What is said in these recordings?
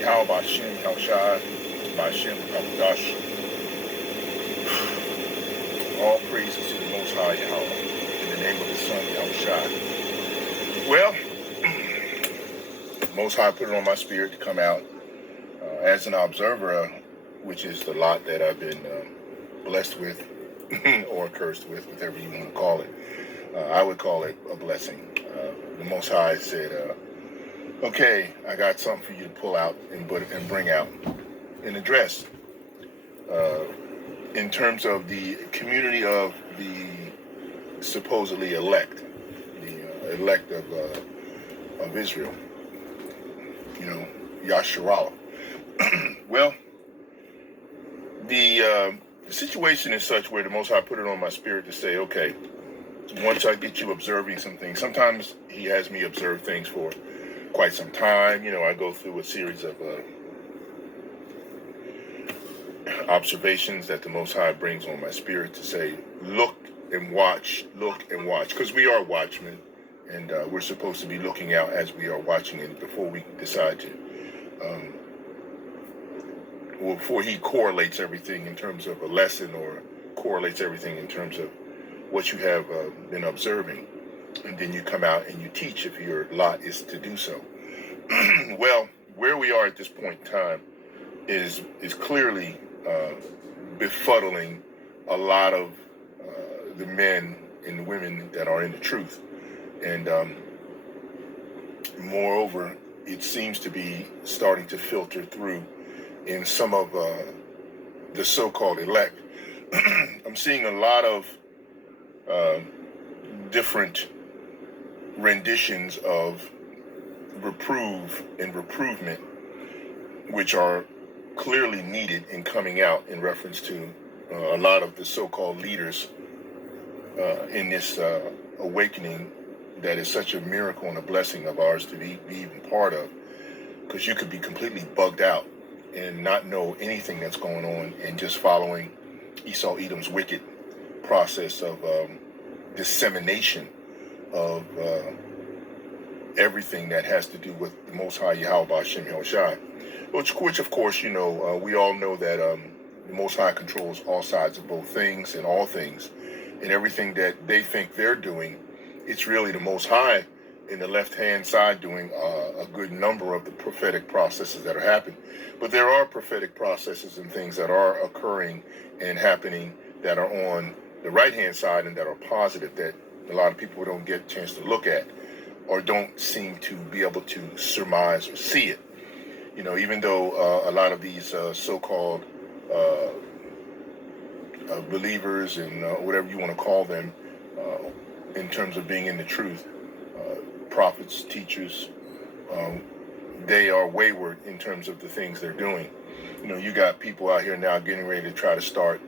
YAHAWAH BAHASHAM YAHWASHI, Qadash. All praises to the Most High Yahweh, in the name of His Son, Yahushua. Well, Most High put it on my spirit to come out as an observer, which is the lot that I've been blessed with, or cursed with, whatever you want to call it. I would call it a blessing. The Most High said, okay, I got something for you to pull out and bring out and address. In terms of the community of the supposedly elect, the elect of Israel, Yasharallah. Well, the situation is such where the Most High put it on my spirit to say, okay, once I get you observing some things, sometimes He has me observe things for quite some time. I go through a series of observations that the Most High brings on my spirit to say, look and watch, because we are watchmen, and we're supposed to be looking out as we are watching it before we decide to, before He correlates everything in terms of a lesson, or correlates everything in terms of what you have been observing, and then you come out and you teach if your lot is to do so. Well, where we are at this point in time is clearly befuddling a lot of the men and the women that are in the truth. And moreover, it seems to be starting to filter through in some of the so-called elect. I'm seeing a lot of different renditions of reprove and reprovement, which are clearly needed in coming out in reference to a lot of the so-called leaders in this awakening that is such a miracle and a blessing of ours to be even part of, because you could be completely bugged out and not know anything that's going on and just following Esau Edom's wicked process of dissemination of everything that has to do with the Most High YAHAWAH BAHASHAM YAHWASHI, which of course, we all know that the Most High controls all sides of both things and all things, and everything that they think they're doing, it's really the Most High in the left-hand side doing a good number of the prophetic processes that are happening. But there are prophetic processes and things that are occurring and happening that are on the right-hand side and that are positive, that a lot of people don't get a chance to look at or don't seem to be able to surmise or see it. Even though a lot of these so-called believers and whatever you want to call them, in terms of being in the truth, prophets, teachers, they are wayward in terms of the things they're doing. You got people out here now getting ready to try to start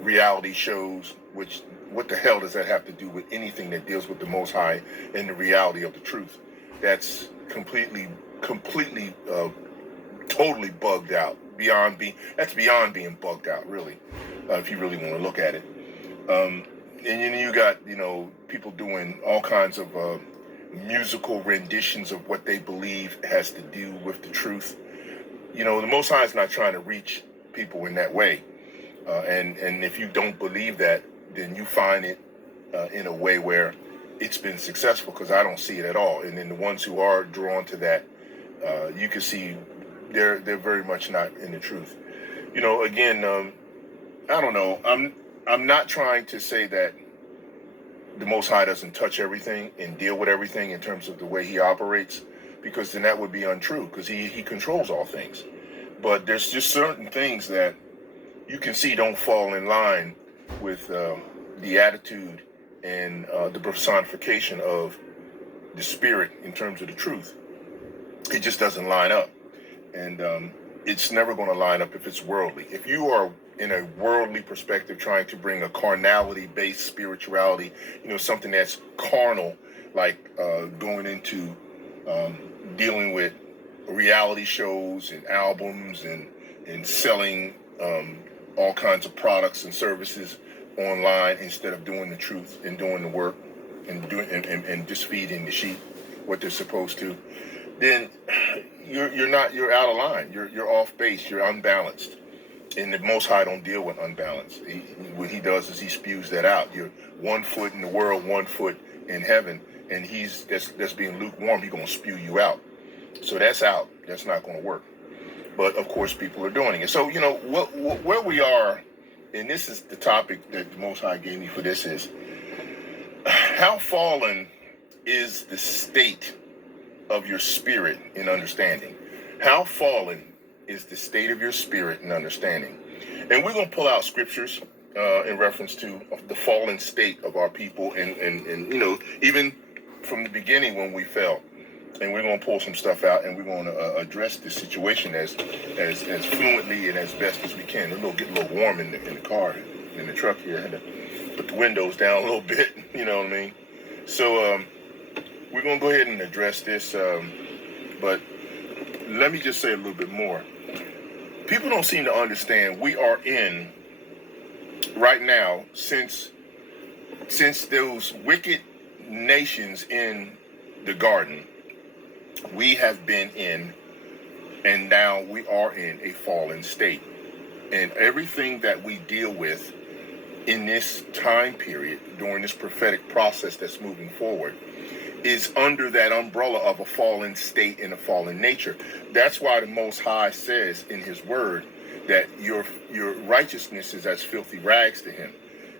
reality shows, which, what the hell does that have to do with anything that deals with the Most High and the reality of the truth? That's completely, totally bugged out. That's beyond being bugged out, really, if you really want to look at it. And you got, people doing all kinds of musical renditions of what they believe has to do with the truth. The Most High is not trying to reach people in that way. And if you don't believe that, then you find it in a way where it's been successful, because I don't see it at all. And then the ones who are drawn to that, you can see they're very much not in the truth. Again, I don't know. I'm not trying to say that the Most High doesn't touch everything and deal with everything in terms of the way He operates, because then that would be untrue, because he controls all things. But there's just certain things that you can see don't fall in line with the attitude and the personification of the spirit in terms of the truth. It just doesn't line up. And it's never going to line up if it's worldly. If you are in a worldly perspective trying to bring a carnality-based spirituality, something that's carnal, like going into dealing with reality shows and albums and selling all kinds of products and services online instead of doing the truth and doing the work and just feeding the sheep what they're supposed to, then you're out of line. You're off base. You're unbalanced. And the Most High don't deal with unbalance. What he does is he spews that out. You're 1 foot in the world, 1 foot in heaven, and that's being lukewarm. He's gonna spew you out. So that's out. That's not gonna work. But of course, people are doing it. So where we are, and this is the topic that the Most High gave me for this is how fallen is the state of your spirit in understanding. How fallen is the state of your spirit in understanding. And we're going to pull out scriptures in reference to the fallen state of our people and even from the beginning when we fell. And we're going to pull some stuff out, and we're going to address this situation as fluently and as best as we can. Get a little warm in the car, in the truck here. I had to put the windows down a little bit, you know what I mean? So we're going to go ahead and address this, but let me just say a little bit more. People don't seem to understand we are in, right now, since those wicked nations in the garden, we have been in, and now we are in a fallen state. And everything that we deal with in this time period, during this prophetic process that's moving forward, is under that umbrella of a fallen state and a fallen nature. That's why the Most High says in his word that your righteousness is as filthy rags to him.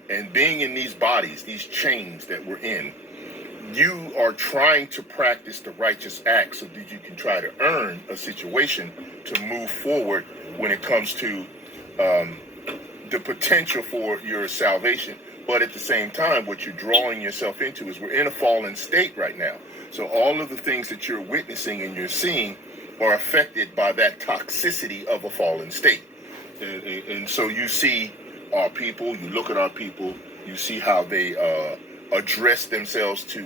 And being in these bodies, these chains that we're in, you are trying to practice the righteous acts so that you can try to earn a situation to move forward when it comes to the potential for your salvation. But at the same time, what you're drawing yourself into is we're in a fallen state right now. So all of the things that you're witnessing and you're seeing are affected by that toxicity of a fallen state. And so you see our people, you look at our people, you see how they address themselves to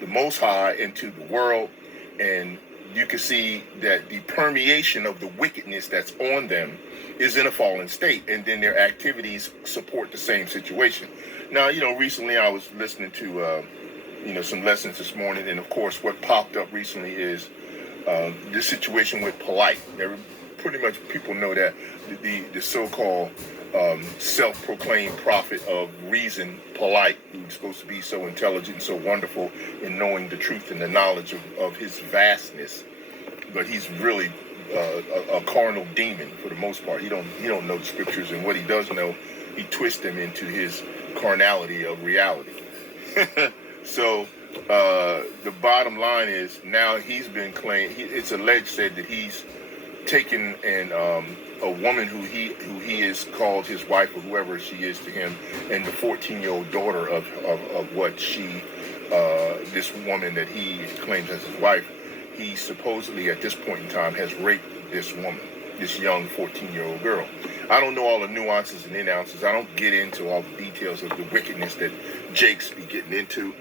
the Most High and to the world, and you can see that the permeation of the wickedness that's on them is in a fallen state, and then their activities support the same situation. Now, recently I was listening to, some lessons this morning, and of course what popped up recently is this situation with Polite. Pretty much people know that the so-called self-proclaimed prophet of reason, Polite, who's supposed to be so intelligent and so wonderful in knowing the truth and the knowledge of his vastness, but he's really a carnal demon for the most part. He don't know the scriptures, and what he does know, he twists them into his carnality of reality. So the bottom line is now he's been claimed. It's alleged said that he's taken a woman who he is called his wife or whoever she is to him, and the 14-year-old daughter of what she this woman that he claims as his wife, he supposedly at this point in time has raped this woman, this young 14-year-old girl. I don't know all the nuances and announces. I don't get into all the details of the wickedness that Jake's be getting into,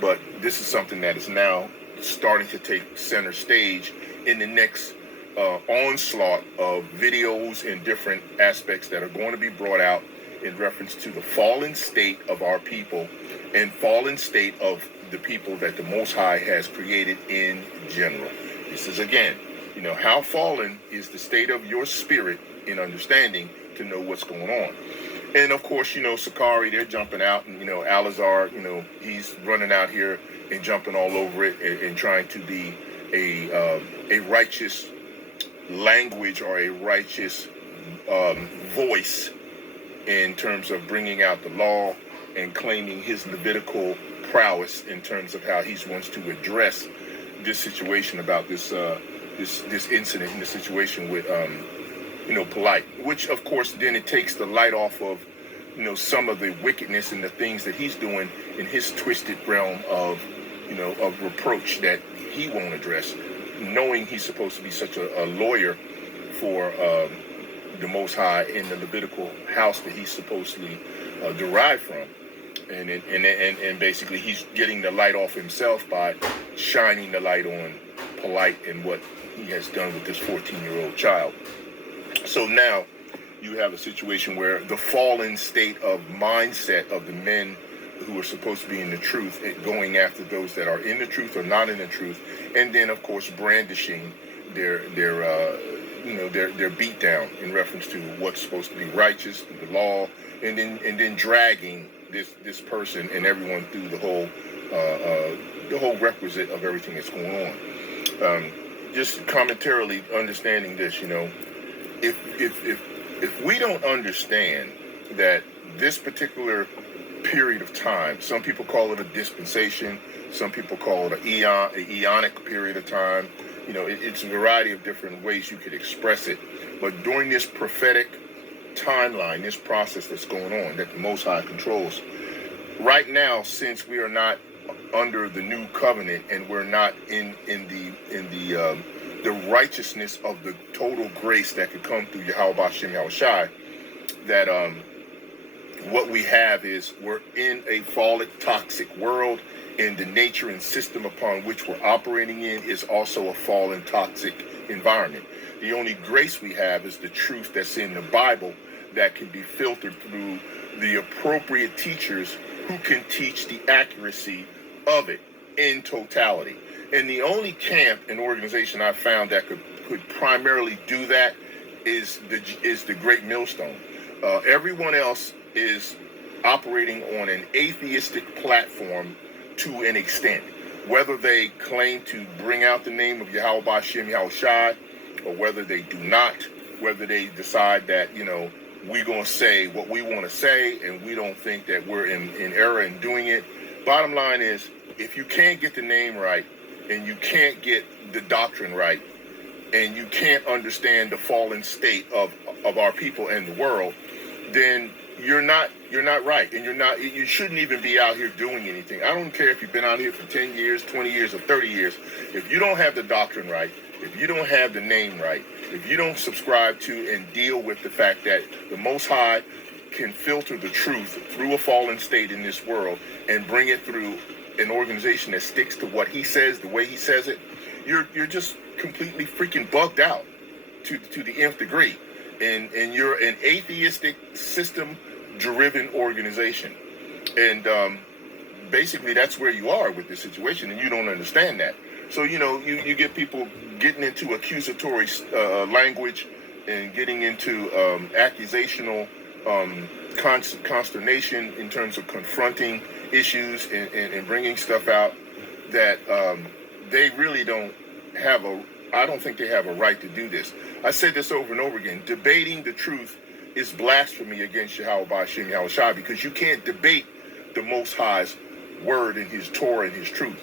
but this is something that is now starting to take center stage in the next onslaught of videos and different aspects that are going to be brought out in reference to the fallen state of our people and fallen state of the people that the Most High has created in general. This is, again, how fallen is the state of your spirit in understanding to know what's going on. And of course, Sakari, they're jumping out, and Alazar, he's running out here and jumping all over it and trying to be a righteous language or a righteous voice in terms of bringing out the law and claiming his Levitical prowess in terms of how he wants to address this situation about this incident and the situation with Polite, which of course then it takes the light off of some of the wickedness and the things that he's doing in his twisted realm of of reproach that he won't address, knowing he's supposed to be such a lawyer for the Most High in the Levitical house that he's supposedly derived from. And basically he's getting the light off himself by shining the light on Polite and what he has done with this 14-year-old child. So now you have a situation where the fallen state of mindset of the men who are supposed to be in the truth, and going after those that are in the truth or not in the truth, and then of course brandishing their beat down in reference to what's supposed to be righteous, the law, and then dragging this person and everyone through the whole requisite of everything that's going on. Just commentarily understanding this, if we don't understand that this particular period of time, some people call it a dispensation, some people call it an eonic period of time. It's a variety of different ways you could express it. But during this prophetic timeline, this process that's going on, that the Most High controls, right now, since we are not under the new covenant and we're not in the righteousness of the total grace that could come through YAHAWAH BAHASHAM YAHAWASHI, that what we have is we're in a fallen, toxic world, and the nature and system upon which we're operating in is also a fallen, toxic environment. The only grace we have is the truth that's in the Bible that can be filtered through the appropriate teachers who can teach the accuracy of it in totality. And the only camp and organization I've found that could primarily do that is the Great Millstone. Everyone else is operating on an atheistic platform to an extent, whether they claim to bring out the name of YAHWAH BAHASHAM YAHAWASHI, or whether they do not, whether they decide that, we're going to say what we want to say, and we don't think that we're in error in doing it. Bottom line is, if you can't get the name right, and you can't get the doctrine right, and you can't understand the fallen state of our people and the world, then you're not right, and you shouldn't even be out here doing anything. I don't care if you've been out here for 10 years, 20 years, or 30 years. If you don't have the doctrine right, if you don't have the name right, if you don't subscribe to and deal with the fact that the Most High can filter the truth through a fallen state in this world and bring it through an organization that sticks to what he says, the way he says it, you're just completely freaking bugged out to the nth degree. And you're an atheistic, system-driven organization. And basically that's where you are with this situation, and you don't understand that. So, you get people getting into accusatory language and getting into accusational consternation in terms of confronting issues and bringing stuff out that they really don't have I don't think they have a right to do this. I said this over and over again. Debating the truth is blasphemy against YAHWAH BAHASHAM YAHAWASHI, because you can't debate the Most High's word and his Torah and his truth.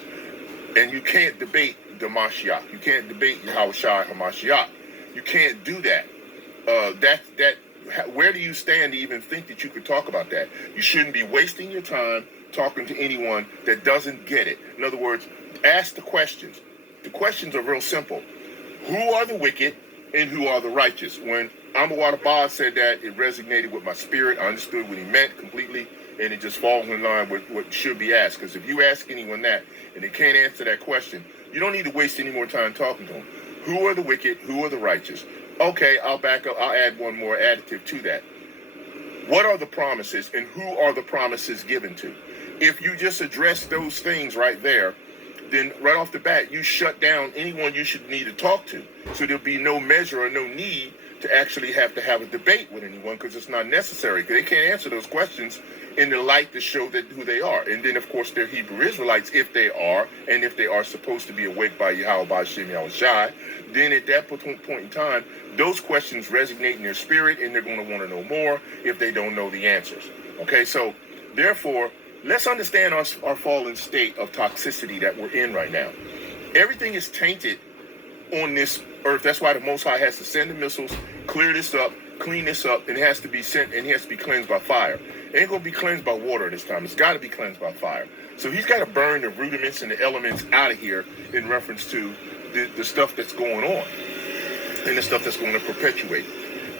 And you can't debate the Mashiach. You can't debate Yahawashi HaMashiach. You can't do that. Where do you stand to even think that you could talk about that? You shouldn't be wasting your time talking to anyone that doesn't get it. In other words, ask the questions. The questions are real simple. Who are the wicked and who are the righteous? When YAHAWAH BAHASHAM said that, it resonated with my spirit. I understood what he meant completely, and it just falls in line with what should be asked. Because if you ask anyone that and they can't answer that question, you don't need to waste any more time talking to them. Who are the wicked? Who are the righteous? Okay, I'll back up. I'll add one more additive to that. What are the promises, and who are the promises given to? If you just address those things right there, then right off the bat, you shut down anyone you should need to talk to. So there'll be no measure or no need to actually have a debate with anyone, because it's not necessary. Because they can't answer those questions in the light to show that who they are. And then, of course, they're Hebrew Israelites, if they are, and if they are supposed to be awake by YAHWAH BAHASHAM YAHAWASHI, then at that point in time, those questions resonate in their spirit, and they're going to want to know more if they don't know the answers. Okay, so therefore, let's understand our fallen state of toxicity that we're in right now. Everything is tainted on this earth. That's why the Most High has to send the missiles, clear this up, clean this up, and it has to be sent, and it has to be cleansed by fire. It ain't going to be cleansed by water this time. It's got to be cleansed by fire. So he's got to burn the rudiments and the elements out of here in reference to the stuff that's going on and the stuff that's going to perpetuate.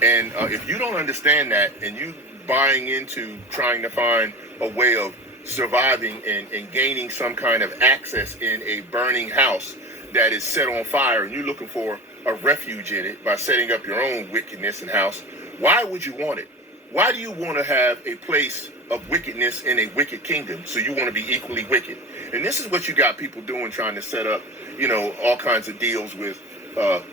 And if you don't understand that, and you buying into trying to find a way of surviving and gaining some kind of access in a burning house that is set on fire, and you're looking for a refuge in it by setting up your own wickedness and house, why would you want it? Why do you want to have a place of wickedness in a wicked kingdom? So you want to be equally wicked. And this is what you got people doing, trying to set up, all kinds of deals with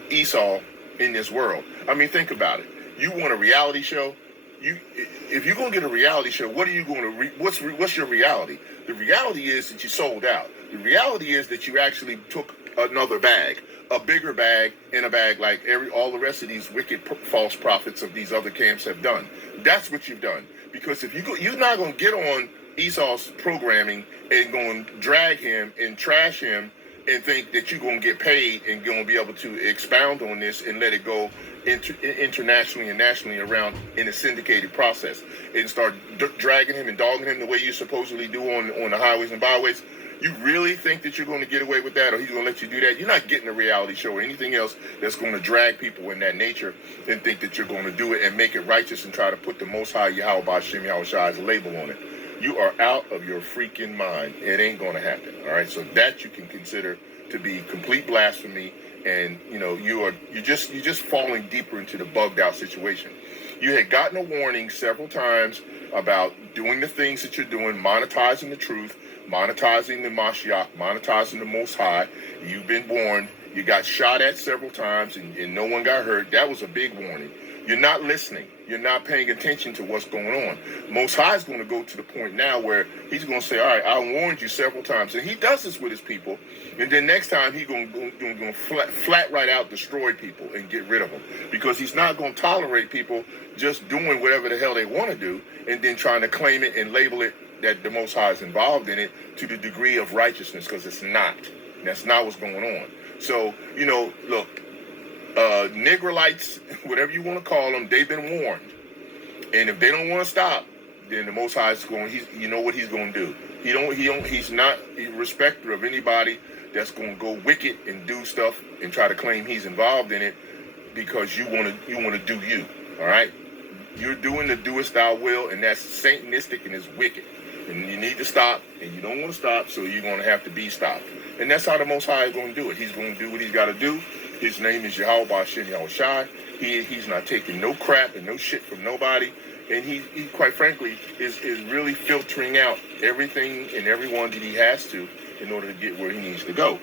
Esau in this world. I mean, think about it. You want a reality show? If you're going to get a reality show, what are you going to what's your reality? The reality is that you sold out. The reality is that you actually took another bag, a bigger bag, in a bag like all the rest of these wicked false prophets of these other camps have done. That's what you've done. Because if you're not going to get on Esau's programming and going to drag him and trash him and think that you're going to get paid and going to be able to expound on this and let it go internationally and nationally around in a syndicated process and start dragging him and dogging him the way you supposedly do on the highways and byways, you really think that you're going to get away with that, or he's going to let you do that? You're not getting a reality show or anything else that's going to drag people in that nature and think that you're going to do it and make it righteous and try to put the Most High YAHAWAH BAHASHAM YAHAWASHI's label on it. You are out of your freaking mind. It ain't going to happen. All right. So that you can consider to be complete blasphemy, and you're just falling deeper into the bugged out situation. You had gotten a warning several times about doing the things that you're doing, monetizing the truth, monetizing the Mashiach, monetizing the Most High. You've been warned. You got shot at several times, and no one got hurt. That was a big warning. You're not listening. You're not paying attention to what's going on. Most High is going to go to the point now where he's going to say, all right, I warned you several times. And he does this with his people. And then next time he's going to flat right out destroy people and get rid of them. Because he's not going to tolerate people just doing whatever the hell they want to do and then trying to claim it and label it that the Most High is involved in it to the degree of righteousness, because it's not. That's not what's going on. So, look, Negrilites, whatever you want to call them, they've been warned. And if they don't want to stop, then the Most High is going. You know what he's going to do. He's not a respecter of anybody that's going to go wicked and do stuff and try to claim he's involved in it because you want to do you. All right, you're doing the doest thou will, and that's Satanistic and it's wicked. And you need to stop, and you don't want to stop, so you're going to have to be stopped. And that's how the Most High is going to do it. He's going to do what he's got to do. His name is YAHAWAH BAHASHAM YAHAWASHI. He's not taking no crap and no shit from nobody. And he quite frankly, is really filtering out everything and everyone that he has to in order to get where he needs to go.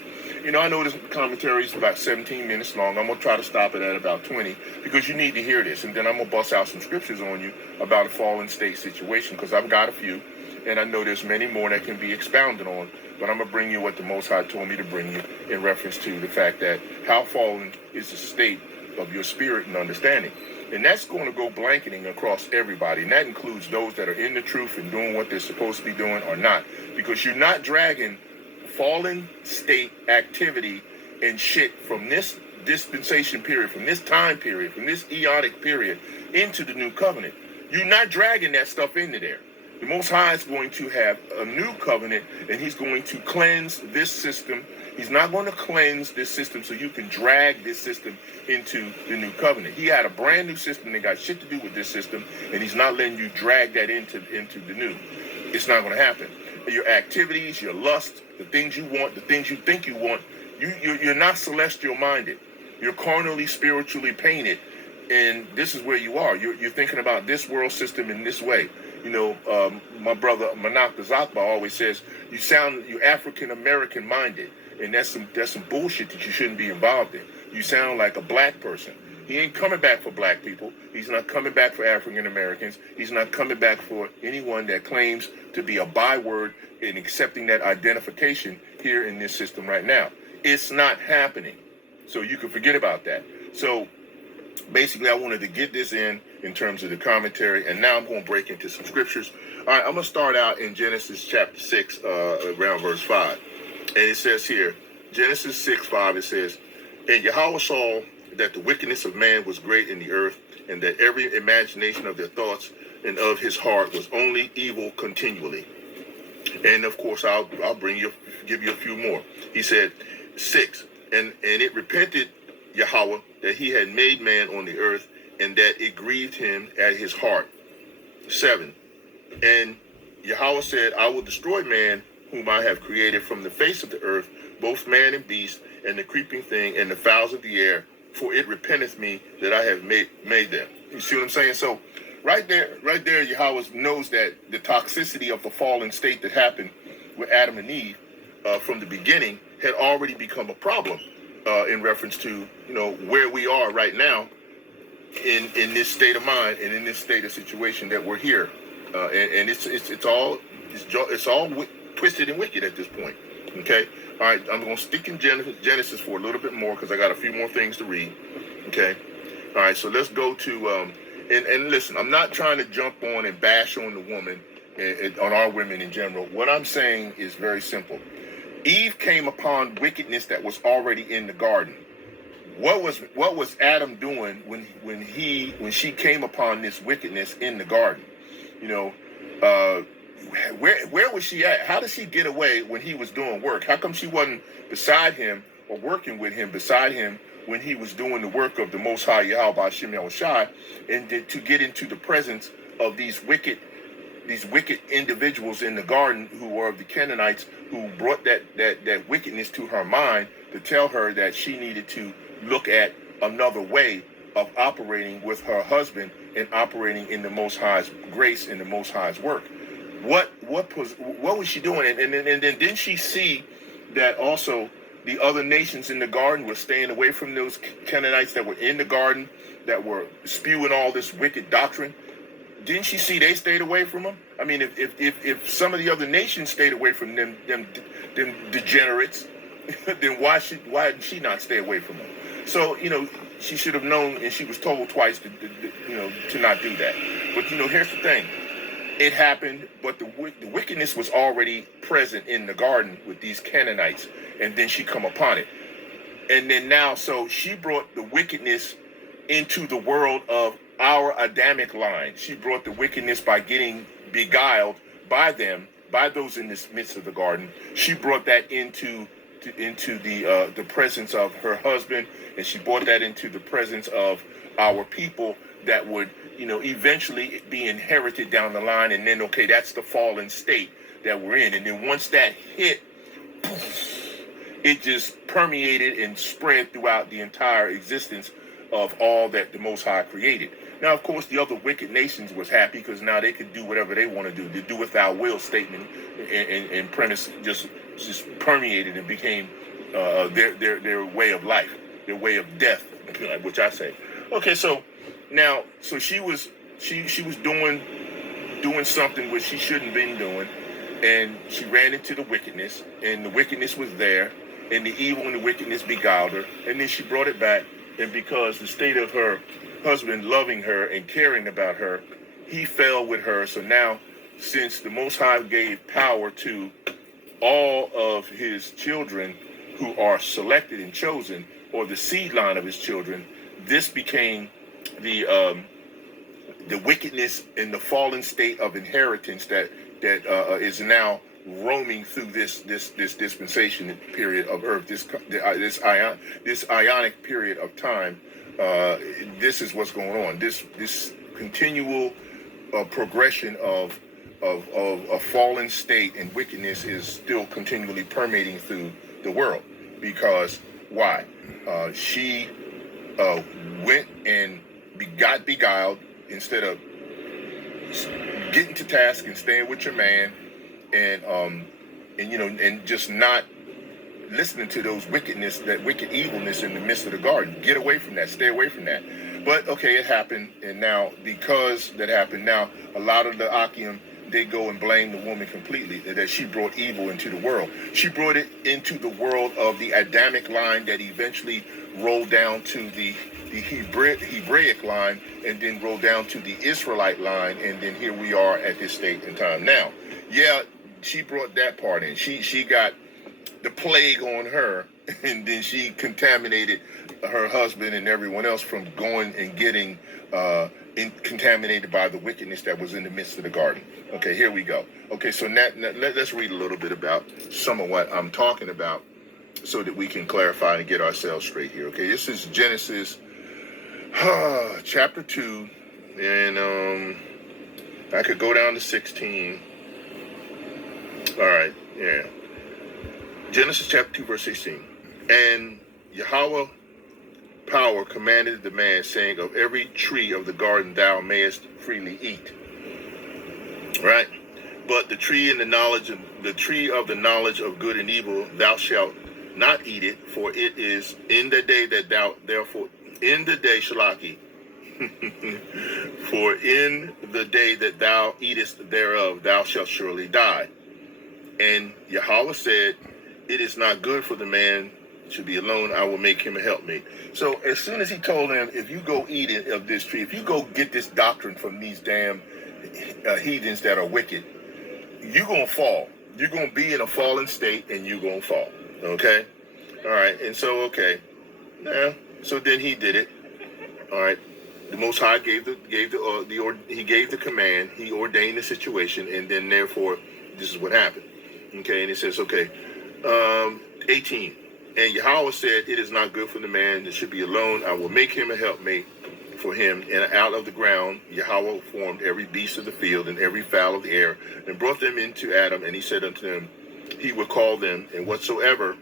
I know this commentary is about 17 minutes long. I'm going to try to stop it at about 20 because you need to hear this. And then I'm going to bust out some scriptures on you about a fallen state situation, because I've got a few. And I know there's many more that can be expounded on, but I'm going to bring you what the Most High told me to bring you in reference to the fact that how fallen is the state of your spirit and understanding. And that's going to go blanketing across everybody. And that includes those that are in the truth and doing what they're supposed to be doing or not. Because you're not dragging fallen state activity and shit from this dispensation period, from this time period, from this eonic period into the new covenant. You're not dragging that stuff into there. The Most High is going to have a new covenant, and he's going to cleanse this system. He's not going to cleanse this system so you can drag this system into the new covenant. He had a brand new system that got shit to do with this system, and he's not letting you drag that into the new. It's not going to happen. Your activities, your lust, the things you want, the things you think you want, you're not celestial minded. You're carnally, spiritually painted, and this is where you are. You're thinking about this world system in this way. My brother Manak Zakba always says you're African American minded, and that's some bullshit that you shouldn't be involved in. You sound like a black person. He ain't coming back for black people. He's not coming back for African Americans. He's not coming back for anyone that claims to be a byword in accepting that identification here in this system right now. It's not happening. So you can forget about that. So basically, I wanted to get this in terms of the commentary, and now I'm going to break into some scriptures. All right, I'm going to start out in Genesis chapter 6, around verse 5. And it says here, Genesis 6:5, it says, "And Yahweh saw that the wickedness of man was great in the earth, and that every imagination of their thoughts and of his heart was only evil continually." And of course, I'll give you a few more. He said, 6, and it repented Yahweh that he had made man on the earth, and that it grieved him at his heart. 7, and Yahweh said, "I will destroy man whom I have created from the face of the earth, both man and beast, and the creeping thing, and the fowls of the air, for it repenteth me that I have made them." You see what I'm saying? So right there, Yahweh knows that the toxicity of the fallen state that happened with Adam and Eve from the beginning had already become a problem in reference to, where we are right now in this state of mind and in this state of situation that we're here. And it's all twisted and wicked at this point. Okay. All right. I'm going to stick in Genesis for a little bit more because I got a few more things to read. Okay. All right. So let's go to, and listen, I'm not trying to jump on and bash on the woman and on our women in general. What I'm saying is very simple. Eve came upon wickedness that was already in the garden. What was Adam doing when she came upon this wickedness in the garden? Where was she at? How did she get away when he was doing work? How come she wasn't beside him or working with him beside him when he was doing the work of the Most High YAHAWAH BAHASHAM YAHAWASHI, and to get into the presence of these wicked individuals in the garden who were of the Canaanites, who brought that wickedness to her mind to tell her that she needed to look at another way of operating with her husband and operating in the Most High's grace and the Most High's work. What was she doing? And then didn't she see that also the other nations in the garden were staying away from those Canaanites that were in the garden, that were spewing all this wicked doctrine? Didn't she see they stayed away from them? I mean, if some of the other nations stayed away from them degenerates, then why didn't she not stay away from them? So, she should have known, and she was told twice to not do that. But, here's the thing. It happened, but the wickedness was already present in the garden with these Canaanites, and then she come upon it. And then now, so she brought the wickedness into the world of our Adamic line. She brought the wickedness by getting beguiled by them, by those in this midst of the garden. She brought that into the presence of her husband, and she brought that into the presence of our people that would, eventually be inherited down the line. And then, okay, that's the fallen state that we're in. And then once that hit, poof, it just permeated and spread throughout the entire existence of all that the Most High created. Now, of course, the other wicked nations was happy because now they could do whatever they want to do. The do without will statement and premise just permeated and became their way of life, their way of death, which I say. Okay, so now, so she was doing something which she shouldn't have been doing, and she ran into the wickedness, and the wickedness was there, and the evil and the wickedness beguiled her, and then she brought it back, and because the state of her husband loving her and caring about her, he fell with her. So now, since the Most High gave power to all of his children who are selected and chosen, or the seed line of his children, this became the wickedness in the fallen state of inheritance that is now roaming through this dispensation period of earth, this ionic period of time. This is what's going on. This continual progression of a fallen state and wickedness is still continually permeating through the world. Because why? She went and got beguiled instead of getting to task and staying with your man, and just not listening to those wickedness, that wicked evilness in the midst of the garden. Get away from that. Stay away from that. But okay, it happened, and now because that happened, now a lot of the Akim, they go and blame the woman completely, that she brought evil into the world. She brought it into the world of the Adamic line that eventually rolled down to the Hebraic line, and then rolled down to the Israelite line, and then here we are at this state and time. Now, yeah, she brought that part in. She got the plague on her, and then she contaminated her husband and everyone else from going and getting contaminated by the wickedness that was in the midst of the garden. Okay, here we go. Okay, so now let's read a little bit about some of what I'm talking about so that we can clarify and get ourselves straight here. Okay, this is Genesis chapter 2, and I could go down to 16. All right, yeah. Genesis chapter 2, verse 16. And Yahweh power commanded the man, saying, of every tree of the garden thou mayest freely eat. Right? But the tree of the knowledge of good and evil, thou shalt not eat it, for it is in the day that thou, therefore, in the day, Shalaki, for in the day that thou eatest thereof, thou shalt surely die. And Yahweh said, it is not good for the man to be alone. I will make him a helpmate. So as soon as he told him, if you go eat it of this tree, if you go get this doctrine from these damn heathens that are wicked, you're going to fall. You're going to be in a fallen state and you're going to fall. Okay? All right. And so, okay. Now, so then he did it. All right. The Most High he gave the command. He ordained the situation, and then therefore, this is what happened. Okay, and it says, okay, 18. And Yahweh said, it is not good for the man that should be alone. I will make him a helpmate for him. And out of the ground, Yahweh formed every beast of the field and every fowl of the air, and brought them into Adam. And he said unto them, he would call them, and whatsoever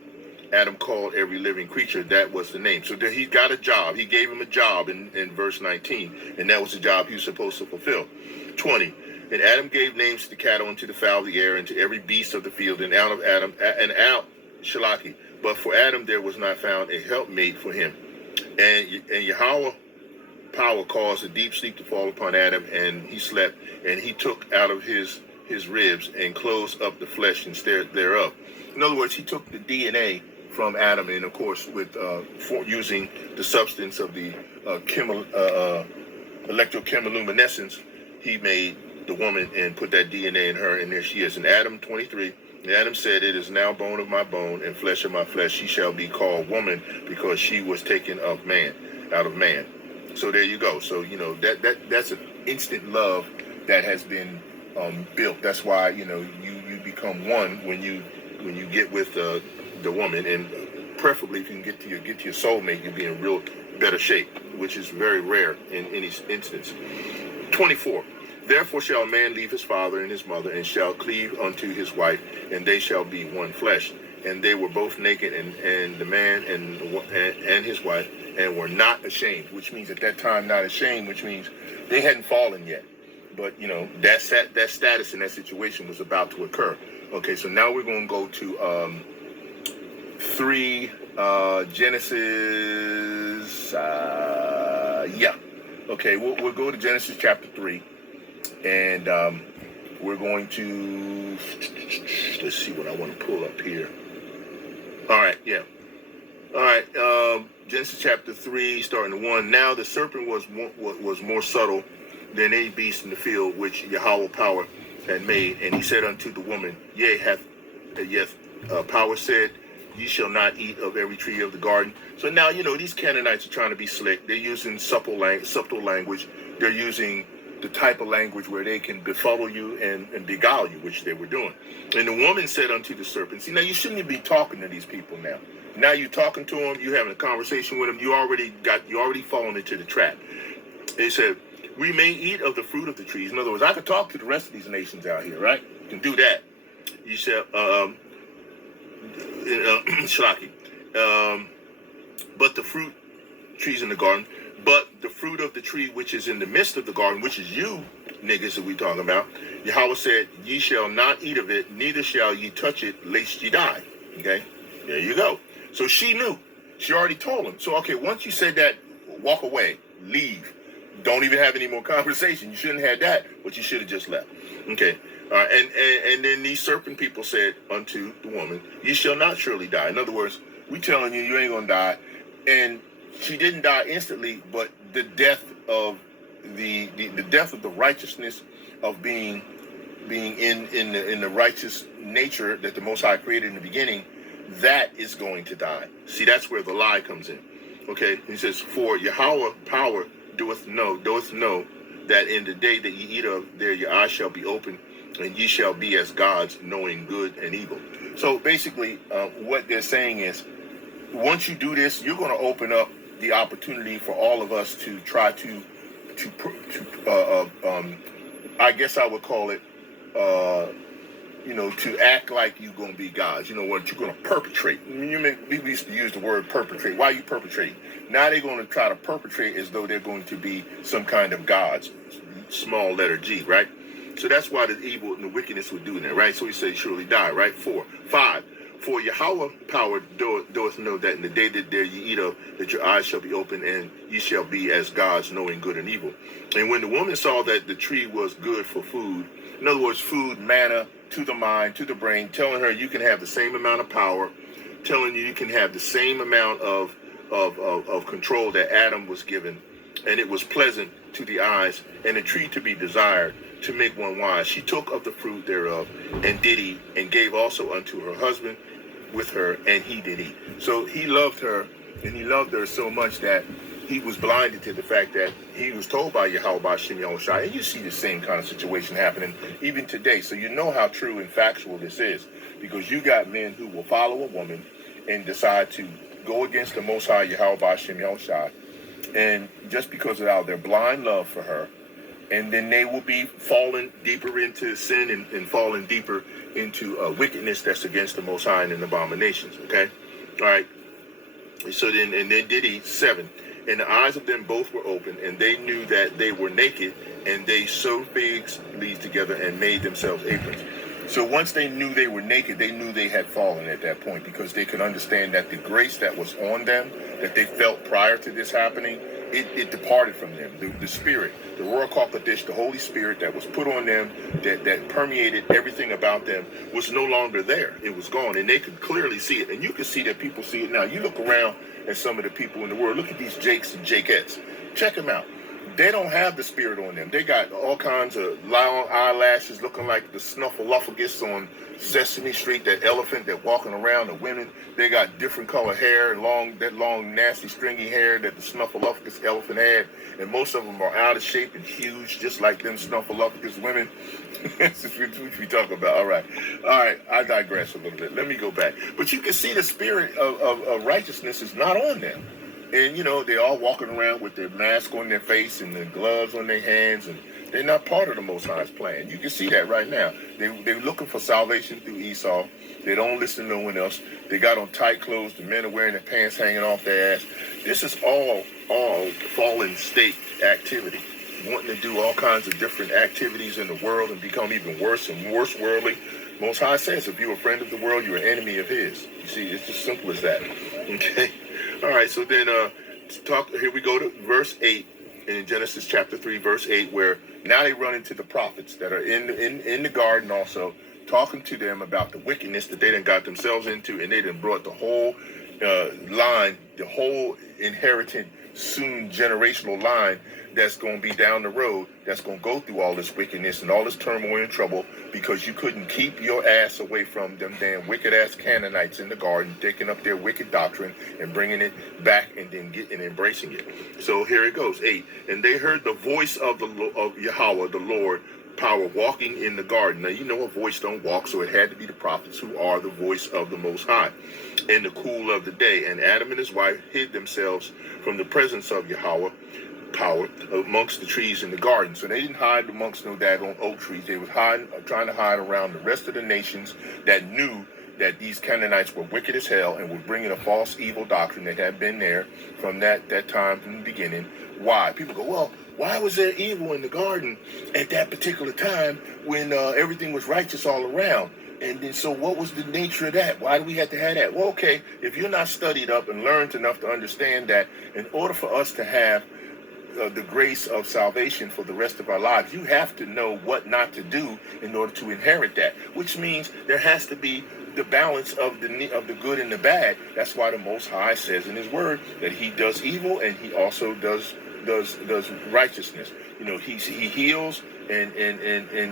Adam called every living creature, that was the name. So that he got a job. He gave him a job in verse 19, and that was the job he was supposed to fulfill. 20. And Adam gave names to the cattle and to the fowl of the air and to every beast of the field, and out of Adam, and out, Shalaki. But for Adam there was not found a helpmate for him. And Yahweh power caused a deep sleep to fall upon Adam, and he slept, and he took out of his ribs and closed up the flesh instead thereof. In other words, he took the DNA from Adam, and of course, with using the substance of the electrochemiluminescence, he made the woman and put that DNA in her, and there she is. In Adam 23, and Adam said, it is now bone of my bone and flesh of my flesh. She shall be called woman, because she was taken out of man. So there you go. So that's an instant love that has been built. That's why you become one when you get with the woman, and preferably if you can get to your soulmate, you'll be in real better shape, which is very rare in any instance. 24. Therefore shall a man leave his father and his mother, and shall cleave unto his wife, and they shall be one flesh. And they were both naked, and the man and his wife, and were not ashamed, which means at that time not ashamed, which means they hadn't fallen yet. But that status in that situation was about to occur. Okay, so now we're going to go to 3 Genesis. Okay, we'll go to Genesis chapter 3. And we're going to, let's see what I want to pull up here. All right, yeah. All right, Genesis chapter 3, starting to 1. Now the serpent was more subtle than any beast in the field which Yahweh power had made. And he said unto the woman, yea, hath power said, ye shall not eat of every tree of the garden. So now, these Canaanites are trying to be slick. They're using subtle language. They're using the type of language where they can befuddle you and beguile you, which they were doing. And the woman said unto the serpent, see, now you shouldn't be talking to these people now. Now you're talking to them, you're having a conversation with them, you already fallen into the trap. They said, we may eat of the fruit of the trees. In other words, I could talk to the rest of these nations out here, right? You can do that. You said, Shalaki. But the fruit trees in the garden, but the fruit of the tree which is in the midst of the garden, which is you niggas that we talking about, Yahweh said, ye shall not eat of it, neither shall ye touch it, lest ye die. Okay, there you go. So she knew. She already told him. So, okay, once you said that, walk away, leave. Don't even have any more conversation. You shouldn't have had that, but you should have just left. Okay. And then these serpent people said unto the woman, ye shall not surely die. In other words, we telling you, you ain't going to die. And she didn't die instantly, but the death of the death of the righteousness of being in the righteous nature that the Most High created in the beginning, that is going to die. See, that's where the lie comes in. Okay, he says, for Yahweh power doeth know that in the day that ye eat of, there your eyes shall be open, and ye shall be as gods, knowing good and evil. So basically, what they're saying is, once you do this, you're going to open up the opportunity for all of us to try to I guess I would call it to act like you're going to be gods. What you're going to perpetrate. We used to use the word perpetrate. Why are you perpetrating? Now they're going to try to perpetrate as though they're going to be some kind of gods. Small letter G, right? So that's why the evil and the wickedness would do that, right? So he said, surely die, right? 4. 5. For Yahweh power doeth know that in the day that there ye eat of, that your eyes shall be open, and ye shall be as gods, knowing good and evil. And when the woman saw that the tree was good for food, in other words, food, manna, to the mind, to the brain, telling her you can have the same amount of power, telling you can have the same amount of control that Adam was given, and it was pleasant to the eyes, and a tree to be desired, to make one wise. She took of the fruit thereof, and did eat, and gave also unto her husband with her, and he did eat. So he loved her, and he loved her so much that he was blinded to the fact that he was told by YAHAWAH BAHASHAM YAHAWASHI. And you see the same kind of situation happening even today. So you know how true and factual this is, because you got men who will follow a woman and decide to go against the Most High YAHAWAH BAHASHAM YAHAWASHI, and just because of their blind love for her, and then they will be falling deeper into sin and falling deeper into wickedness that's against the Most High and in abominations. Okay, all right. So then, and then did he 7, and the eyes of them both were open, and they knew that they were naked, and they sewed figs leaves together and made themselves aprons. So once they knew they were naked, they knew they had fallen at that point, because they could understand that the grace that was on them, that they felt prior to this happening, it departed from them. The spirit, the Rawacca Qadash, the Holy Spirit that was put on them, that permeated everything about them, was no longer there. It was gone, and they could clearly see it. And you can see that people see it now. You look around at some of the people in the world. Look at these Jakes and Jakettes. Check them out. They don't have the spirit on them. They got all kinds of long eyelashes looking like the snuffleupagus on Sesame Street, that elephant that walking around. The women, they got different color hair, that long, nasty, stringy hair that the snuffleupagus elephant had. And most of them are out of shape and huge, just like them snuffleupagus women. That's what we talk about. All right. I digress a little bit. Let me go back. But you can see the spirit of righteousness is not on them. And, they're all walking around with their mask on their face and the gloves on their hands, and they're not part of the Most High's plan. You can see that right now. They're looking for salvation through Esau. They don't listen to no one else. They got on tight clothes. The men are wearing their pants hanging off their ass. This is all fallen state activity, wanting to do all kinds of different activities in the world and become even worse and worse worldly. Most High says, if you're a friend of the world, you're an enemy of his. You see, it's just simple as that. Okay? All right, so then here we go to verse 8 in Genesis chapter 3, verse 8, where now they run into the prophets that are in the garden also, talking to them about the wickedness that they done got themselves into, and they done brought the whole line, the whole inherited, soon generational line that's going to be down the road, that's going to go through all this wickedness and all this turmoil and trouble, because you couldn't keep your ass away from them damn wicked-ass Canaanites in the garden, taking up their wicked doctrine and bringing it back and then embracing it. So here it goes, 8. And they heard the voice of Yahweh, the Lord, power, walking in the garden. Now, a voice don't walk, so it had to be the prophets, who are the voice of the Most High, in the cool of the day. And Adam and his wife hid themselves from the presence of Yahweh power amongst the trees in the garden. So they didn't hide amongst no daggone oak trees. They was trying to hide around the rest of the nations that knew that these Canaanites were wicked as hell and were bringing a false evil doctrine that had been there from that time from the beginning. Why? People go, well, why was there evil in the garden at that particular time when everything was righteous all around? And then, so what was the nature of that? Why do we have to have that? Well, okay, if you're not studied up and learned enough to understand that in order for us to have the grace of salvation for the rest of our lives, you have to know what not to do in order to inherit that, which means there has to be the balance of the good and the bad. That's why the Most High says in his word that he does evil and he also does righteousness. He heals and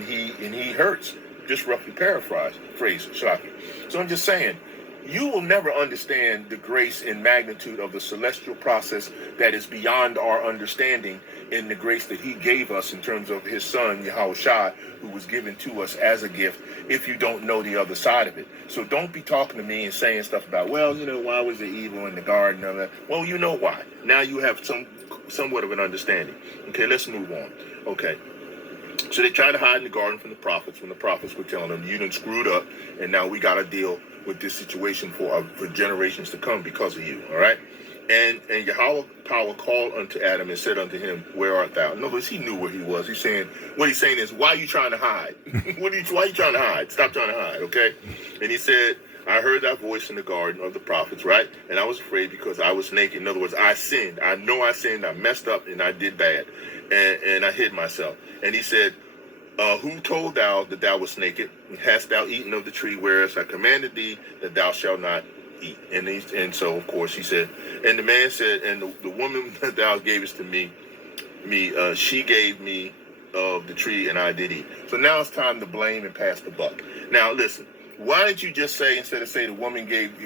he hurts. Just roughly phrase, shocking. So I'm just saying, you will never understand the grace and magnitude of the celestial process that is beyond our understanding in the grace that he gave us in terms of his son, Yahawashi, who was given to us as a gift, if you don't know the other side of it. So don't be talking to me and saying stuff about, well, why was there evil in the garden? And all that. Well, you know why. Now you have somewhat of an understanding. Okay, let's move on. Okay. So they tried to hide in the garden from the prophets when the prophets were telling them, you done screwed up, and now we got to deal with this situation for generations to come because of you, all right? And Yahweh power called unto Adam and said unto him, where art thou? In other words, he knew where he was. What he's saying is, why are you trying to hide? Why are you trying to hide? Stop trying to hide, okay? And he said, I heard that voice in the garden of the prophets, right? And I was afraid because I was naked. In other words, I sinned. I know I sinned. I messed up and I did bad. And I hid myself. And he said, who told thou that thou wast naked? Hast thou eaten of the tree whereas I commanded thee that thou shalt not eat? And so, of course, he said, and the man said, and the woman that thou gavest to me, she gave me of the tree and I did eat. So now it's time to blame and pass the buck. Now, listen. Why didn't you just say, instead of say the woman gave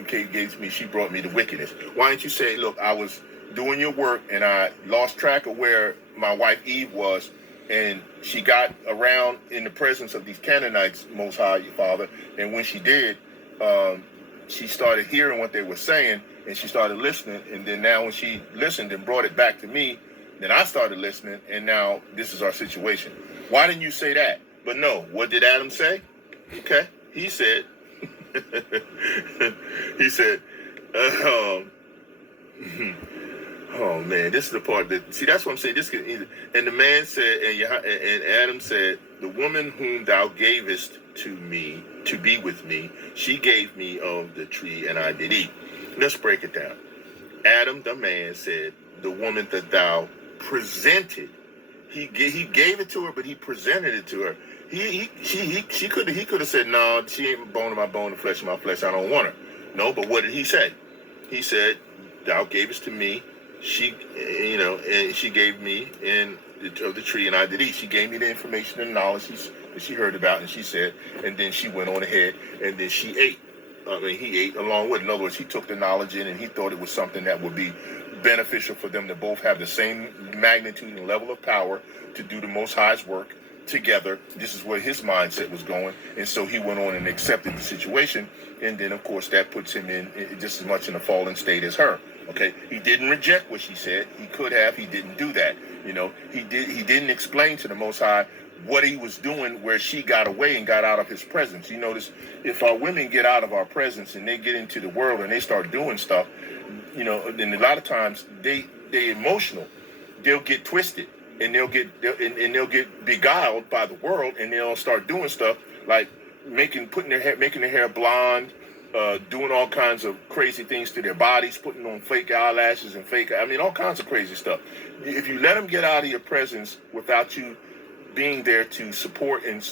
me, she brought me the wickedness? Why didn't you say, look, I was doing your work and I lost track of where my wife Eve was, and she got around in the presence of these Canaanites, Most High, your Father, and when she did, she started hearing what they were saying, and she started listening, and then now when she listened and brought it back to me, then I started listening, and now this is our situation. Why didn't you say that? But no, what did Adam say? Okay. He said, oh man, this is the part that, see, that's what I'm saying. This could either, and the man said, and Adam said, the woman whom thou gavest to me to be with me, she gave me of the tree and I did eat. Let's break it down. Adam, the man, said, the woman that thou presented, he gave it to her, but he presented it to her. He could have said, no, she ain't bone of my bone and flesh of my flesh. I don't want her. No, but what did he say? He said, thou gavest to me. She, and she gave me of the tree and I did eat. She gave me the information and knowledge that she heard about, and she said, and then she went on ahead and then she ate. He ate along with it. In other words, he took the knowledge in and he thought it was something that would be beneficial for them to both have the same magnitude and level of power to do the Most High's work together. This is where his mindset was going, and so he went on and accepted the situation, and then of course that puts him in just as much in a fallen state as her. Okay, he didn't reject what she said. He could have. He didn't do that. He didn't explain to the Most High what he was doing where she got away and got out of his presence. You notice, if our women get out of our presence and they get into the world and they start doing stuff, then a lot of times they emotional. They'll get twisted. And they'll get beguiled by the world, and they'll start doing stuff like making their hair blonde, doing all kinds of crazy things to their bodies, putting on fake eyelashes and all kinds of crazy stuff. If you let them get out of your presence without you being there to support and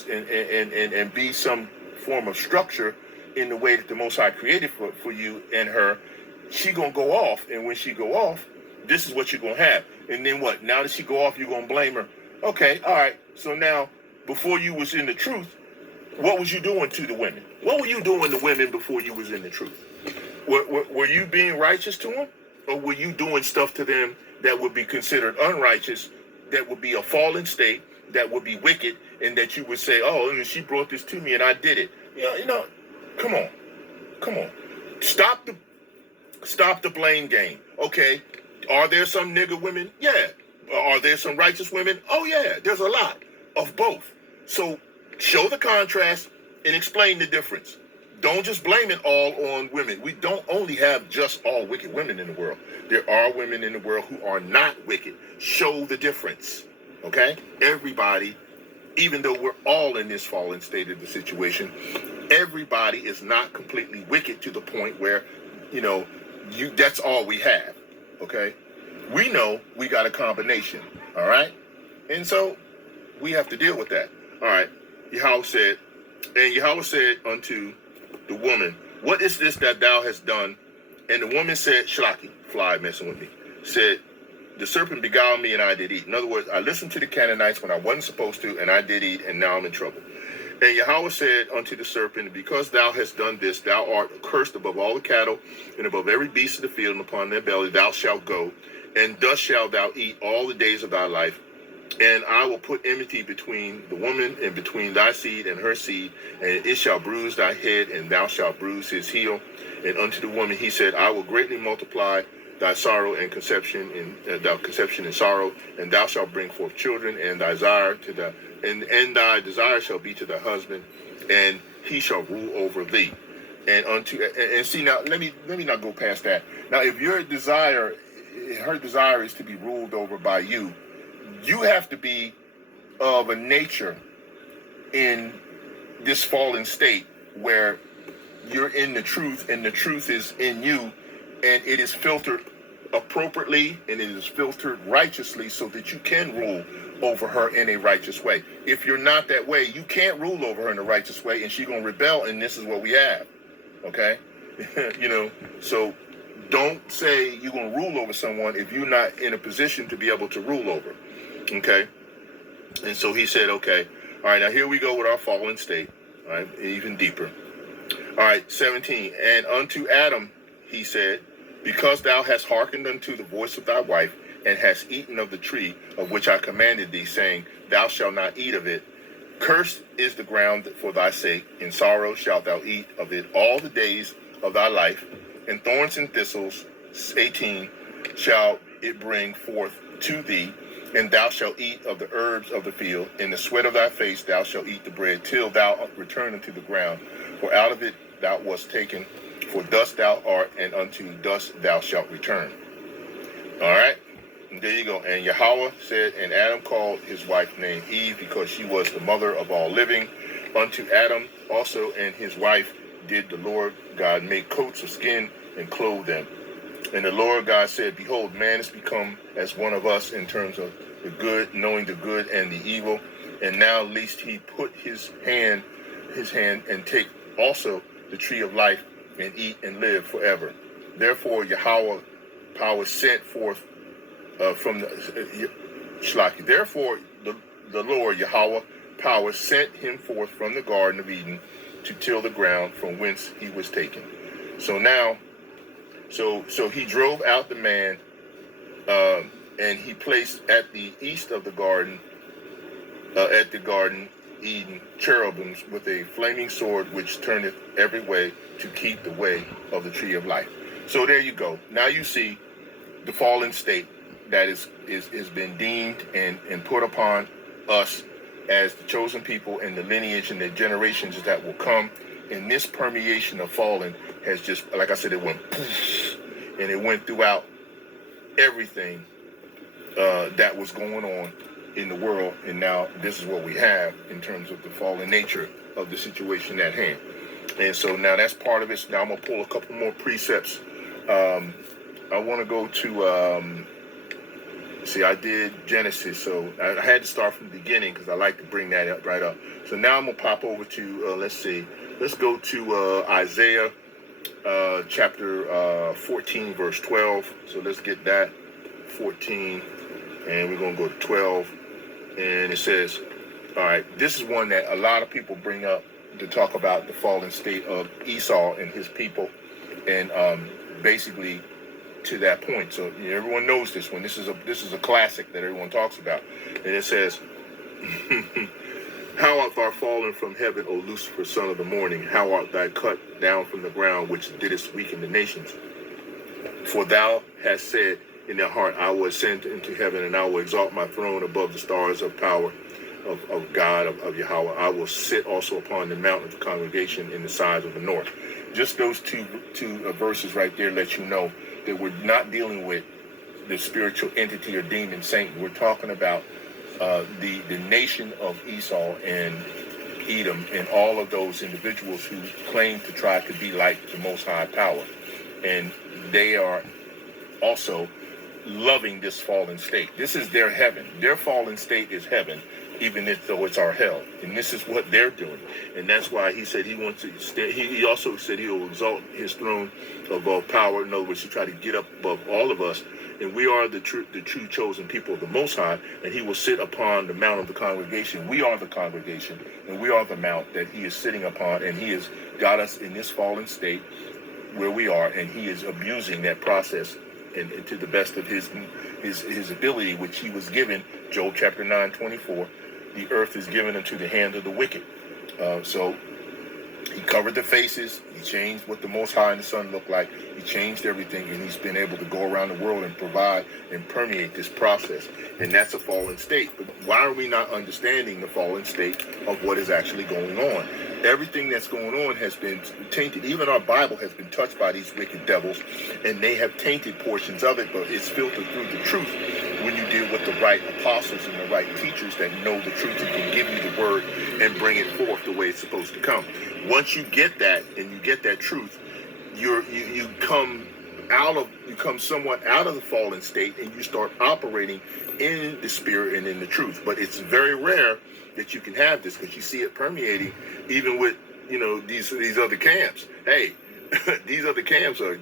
be some form of structure in the way that the Most High created for you and her, she gonna go off, and when she go off, this is what you're going to have. And then what? Now that she go off, you're going to blame her. Okay, all right. So now, before you was in the truth, what was you doing to the women? What were you doing to women before you was in the truth? Were you being righteous to them? Or were you doing stuff to them that would be considered unrighteous, that would be a fallen state, that would be wicked, and that you would say, oh, and she brought this to me and I did it. Come on. Stop the blame game. Okay. Are there some nigger women? Yeah. Are there some righteous women? Oh, yeah. There's a lot of both. So show the contrast and explain the difference. Don't just blame it all on women. We don't only have just all wicked women in the world. There are women in the world who are not wicked. Show the difference. Okay? Everybody, even though we're all in this fallen state of the situation, everybody is not completely wicked to the point where, that's all we have. Okay, we know we got a combination, all right? And so we have to deal with that. All right, Yahweh said unto the woman, what is this that thou hast done? And the woman said, Shlaki, fly messing with me, said, the serpent beguiled me and I did eat. In other words, I listened to the Canaanites when I wasn't supposed to, and I did eat, and now I'm in trouble. And Yahweh said unto the serpent, because thou hast done this, thou art cursed above all the cattle and above every beast of the field, and upon their belly thou shalt go, and thus shalt thou eat all the days of thy life. And I will put enmity between the woman and between thy seed and her seed, and it shall bruise thy head, and thou shalt bruise his heel. And unto the woman he said, I will greatly multiply thy sorrow and conception, and thy conception and sorrow, and thou shalt bring forth children, and thy desire shall be to thy husband, and he shall rule over thee. And see, now let me not go past that. Now, if your desire, her desire is to be ruled over by you, you have to be of a nature in this fallen state where you're in the truth, and the truth is in you, and it is filtered appropriately, and it is filtered righteously, so that you can rule over her in a righteous way. If you're not that way, you can't rule over her in a righteous way, and she's going to rebel, and this is what we have. Okay? So don't say you're going to rule over someone if you're not in a position to be able to rule over. Okay? And so he said, okay, all right, now here we go with our fallen state, all right, even deeper. All right, 17, and unto Adam he said, because thou hast hearkened unto the voice of thy wife, and hast eaten of the tree of which I commanded thee, saying, thou shalt not eat of it, cursed is the ground for thy sake, in sorrow shalt thou eat of it all the days of thy life, and thorns and thistles, 18, shall it bring forth to thee, and thou shalt eat of the herbs of the field. In the sweat of thy face thou shalt eat the bread, till thou return unto the ground. For out of it thou wast taken, for dust thou art, and unto dust thou shalt return. All right? And there you go. And Yahweh said, and Adam called his wife named Eve, because she was the mother of all living. Unto Adam also and his wife did the Lord God make coats of skin, and clothe them. And the Lord God said, behold, man is become as one of us in terms of the good, knowing the good and the evil. And now lest he put his hand and take also the tree of life, and eat and live forever. Therefore Yahweh power sent forth from the Shlaki. Therefore the Lord Yahweh power sent him forth from the Garden of Eden to till the ground from whence he was taken. So now, so he drove out the man, and he placed at the east of the garden, at the Garden Eden, cherubims with a flaming sword, which turneth every way to keep the way of the tree of life. So there you go. Now you see the fallen state that is been deemed and put upon us as the chosen people, and the lineage and the generations that will come. And this permeation of fallen has just, like I said, it went poof, and it went throughout everything that was going on in the world. And now this is what we have in terms of the fallen nature of the situation at hand. And so now that's part of it. So now I'm going to pull a couple more precepts. I want to go to, see, I did Genesis, so I had to start from the beginning because I like to bring that up right up. So now I'm going to pop over to, let's go to Isaiah chapter 14, verse 12. So let's get that, 14, and we're going to go to 12. And it says, all right, this is one that a lot of people bring up to talk about the fallen state of Esau and his people, and basically to that point. So everyone knows this one. This is a classic that everyone talks about. And it says, how art thou fallen from heaven, O Lucifer, son of the morning? How art thou cut down from the ground, which didst weaken the nations? For thou hast said in their heart, I will ascend into heaven, and I will exalt my throne above the stars of power of God, of Yahweh. I will sit also upon the mount of the congregation in the sides of the north. Just those two verses right there let you know that we're not dealing with the spiritual entity or demon Satan. We're talking about the nation of Esau and Edom, and all of those individuals who claim to try to be like the Most High power. And they are also loving this fallen state. This is their heaven. Their fallen state is heaven, even though it's our hell. And this is what they're doing. And that's why he said he wants to he also said he will exalt his throne above power. In other words, to try to get up above all of us. And we are the true chosen people of the Most High, and he will sit upon the mount of the congregation. We are the congregation, and we are the mount that he is sitting upon, and he has got us in this fallen state where we are, and he is abusing that process and to the best of his ability, which he was given. Job chapter 9:24, the earth is given into the hand of the wicked. So He covered the faces. He changed what the Most High and the Son looked like. He changed everything, and he's been able to go around the world and provide and permeate this process. And that's a fallen state. But why are we not understanding the fallen state of what is actually going on? Everything that's going on has been tainted. Even our Bible has been touched by these wicked devils, and they have tainted portions of it, but it's filtered through the truth when you deal with the right apostles and the right teachers that know the truth and can give you the word and bring it forth the way it's supposed to come. Once you get that and you get that truth, you come somewhat out of the fallen state, and you start operating in the spirit and in the truth. But it's very rare that you can have this, because you see it permeating even with these other camps. Hey, these other camps are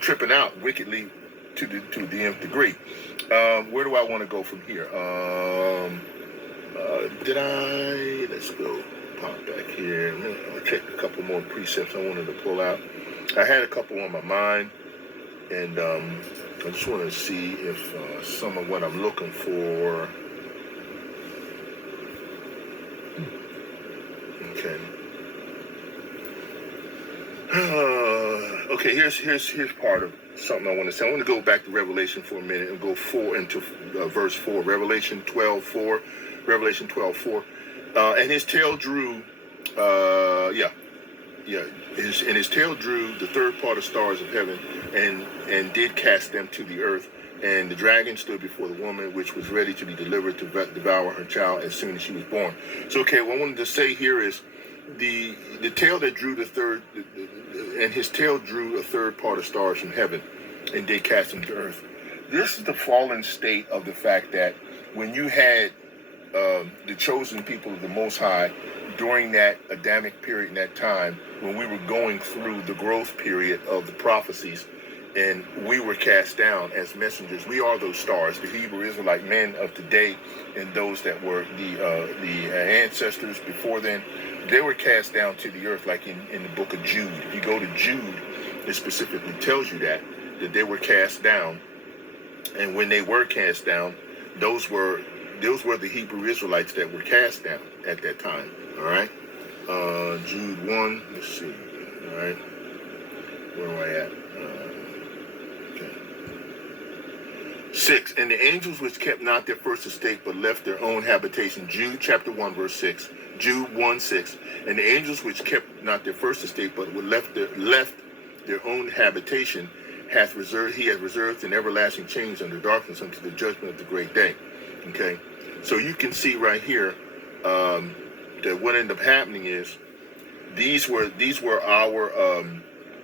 tripping out wickedly to the nth degree. Where do I want to go from here? Let's go pop back here. I'll check a couple more precepts I wanted to pull out. I had a couple on my mind, and I just want to see if some of what I'm looking for. Okay. Okay. Here's part of something I want to say. I want to go back to Revelation for a minute and go into verse 4. Revelation 12:4. Revelation 12:4. And his tail drew. His tail drew the third part of stars of heaven, and did cast them to the earth. And the dragon stood before the woman, which was ready to be delivered to devour her child as soon as she was born. So, okay, what I wanted to say here is the tail that drew and his tail drew a third part of stars from heaven, and did cast them to earth. This is the fallen state of the fact that when you had the chosen people of the Most High during that Adamic period, in that time when we were going through the growth period of the prophecies, and we were cast down as messengers. We are those stars, the Hebrew Israelite men of today, and those that were the ancestors before then. They were cast down to the earth, like in the book of Jude. If you go to Jude, it specifically tells you that they were cast down. And when they were cast down, those were the Hebrew Israelites that were cast down at that time. All right, Jude 1. Let's see. All right, where am I at? 6. And the angels which kept not their first estate, but left their own habitation. Jude chapter 1 verse 6. Jude 1:6. And the angels which kept not their first estate, but left their own habitation, he hath reserved an everlasting change under darkness unto the judgment of the great day. Okay, so you can see right here that what ended up happening is these were our